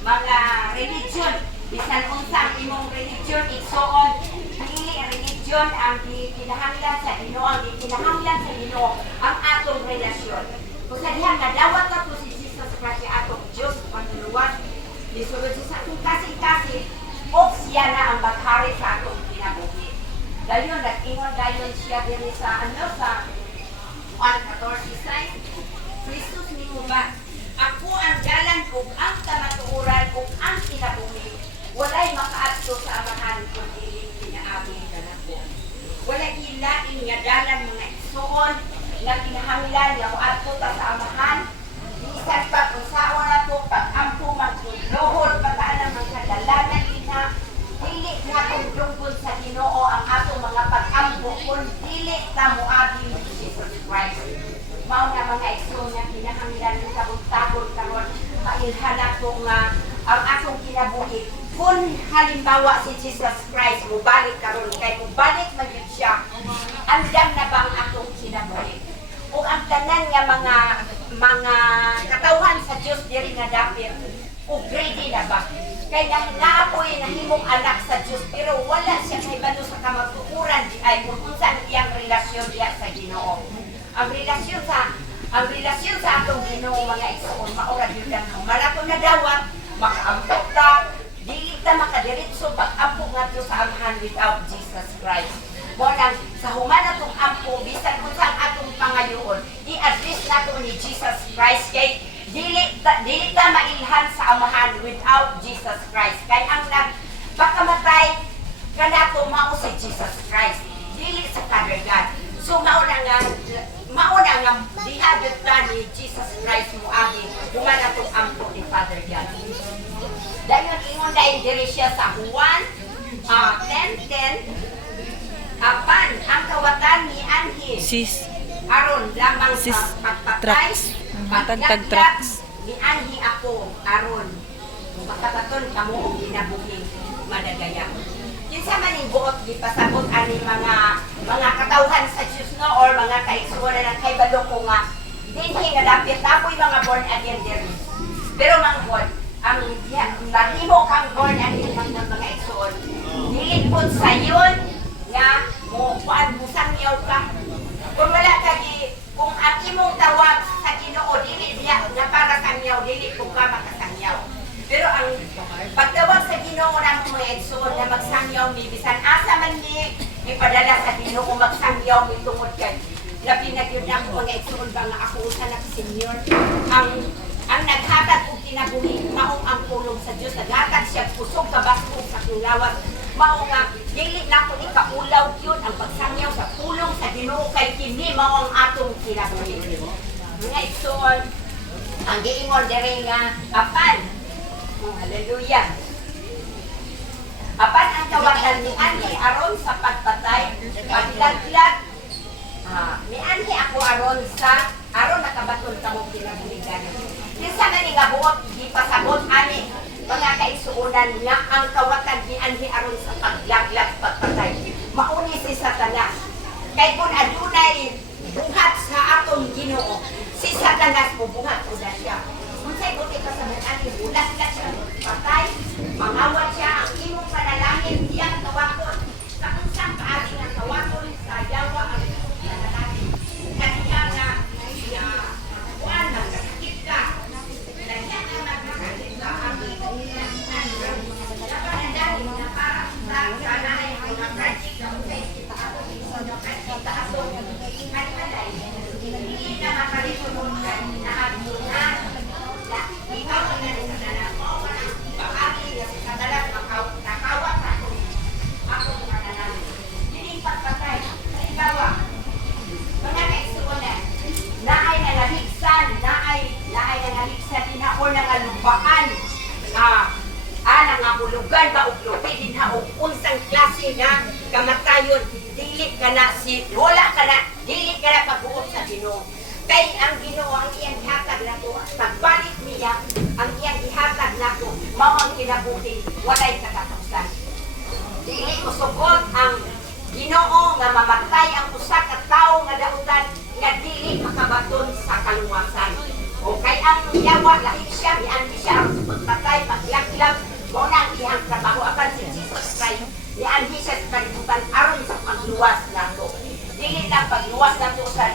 mga religion. Bisan unsang imong religion, igsoon, dili religion ang kinahanglan sa Ginoo, ang kinahanglan sa Ginoo ang atong relasyon. Kung sa diha nga dawat na po si Jesus Christ atong Diyos panuluan, lisulod siya sa atong kasing-kasing, o siya na ang maghari sa atong kinabuhi. Dayon, nag-ingon dayon siya din sa sa 1:14, Kristus ni mo ba? Ako ang dalan ug ang kamatuoran ug ang kinabuhi. Walay makaadto sa amahan kung dili kinaabing kanako. Walay ilain nga dalan mga igsoon nga kinahanglan nga moadto ta sa amahan. Bisan pa kung saon nato pag-ampo magluhod pataan ang mga dalanan ina. Dili natin dungkol sa Ginoo ang ato mga pag-ampo kung dili ta moabing Jesus Christ. Mao na mga igsoon nga kinahanglan ng kabuntagon karon mailhan nato nga ang atong kinabuhi. Kung halimbawa si Jesus Christ mubalik karon kay mubalik man yun siya, andam na bang atong kinabuhi? O ang tanan nga mga katawhan sa Dios diri nga dapit, o ready na ba? Kay naapoy nahimong anak sa Dios pero wala siya kahibalo sa kamatuoran di ay kung unsa iyang relasyon diya sa Ginoo. Ang relasyon sa atong Ginoo mga igsoon maura gyud ang maraton na dawat makaampok ta dili ta makadiretso pag-ampo ngadto sa amahan without Jesus Christ. Mo nang sa human atong ampo bisan unsa ang atong pangayoon i-address nato ni Jesus Christ kay dili ta mailhan sa amahan without Jesus Christ. Kay ang pagkamatay kanato mao si Jesus Christ dili sa Father God. So mauna nga diha gyud ta ni Jesus Christ moagi human atong ampo ni Father God. Dayon ingon dahil diri siya sa Juan 10:10 apan ang kawatan ni anhi aron lamang sa pagpatay pagdagdag ni anhi ako aron makabaton kamo og ginabuhi madagaya. Kinsa man ning buot gipasabot ani mga katawhan sa Dios no or mga kaigsuon na kahibalo ko nga dinhi nga dapit tapoy mga born again diri. Pero manghod ang mahimo kang born again mga igsoon dili pud sayon nga mo kuan musangyaw ka. Kung wala ka kung ang imong tawag sa Ginoo dili diya nga para sangyaw dili ko ka makasangyaw. Pero ang pagtawag sa Ginoo ng mga igsoon na magsangyaw mi bisan asa man ni ipadala sa Ginoo magsangyaw mi tungod kay labi na gyud ang mga igsoon ba nga ako usa na senior ang naghatag og kinabuhi maong ang pulong sa Dios naghatag siya kusog kabasog sa kulawas mao nga dili na ko ikaulaw yun ang pagsangyaw sa pulong sa Ginoo kay kini mao ang atong kinabuhi. Mga igsoon ang giingon diri nga apan hallelujah. Apan ang kawatan ni anhi aron sa pagpatay paglaglag ni anhi ako aron nakabaton kamo kinabuhigan. Kinsa man ni nga buot gipasabot ani mga kaigsuonan nga ang kawatan ni anhi aron sa paglaglag pagpatay mauni si Satanas. Kay kun adunay buhat sa atong Ginoo si Satanas bubuhat pud siya. Unsay buti pasabot ani bulat ka siya patay mangawat siya ang imong panalangin diyang tawakon sa unsang paagi nga tawakon sa yawa ang panalangin kaniya nga kuan nang sakit ka kaniya nga nagkakasakit ka ang napanandali na para sa sanay mga project na unsay kita ato kanalay hindi na mapalitunod na agmunan ikaw ang nanananak mo bakit sa dalat nakawat ako mga nanananak hindi pagpatay halimbawa mga kaigsuonan naay nangaligsan din o nangalubaan nangahulugan ba og lupi din o unsang klase nga kamatayon dili ka na dili ka na pagbuot sa Ginoo. Kay ang Ginoo ang iyang ihatag nato pagbalik niya ang iyang ihatag nato mao ang kinabuhi walay katapusan. Dili usugot ang Ginoo nga mamatay ang usa ka tawo nga dautan nga dili makabaton sa kaluwasan. O kaya ang yawa, lahit siya, miandi siya ang pagpatay, paglaklag, mo na ang iyang trabaho akan si Jesus Christ. Miandi siya sa kalibutan aron sa pagluwas nato. Dili lang pagluwas nato sa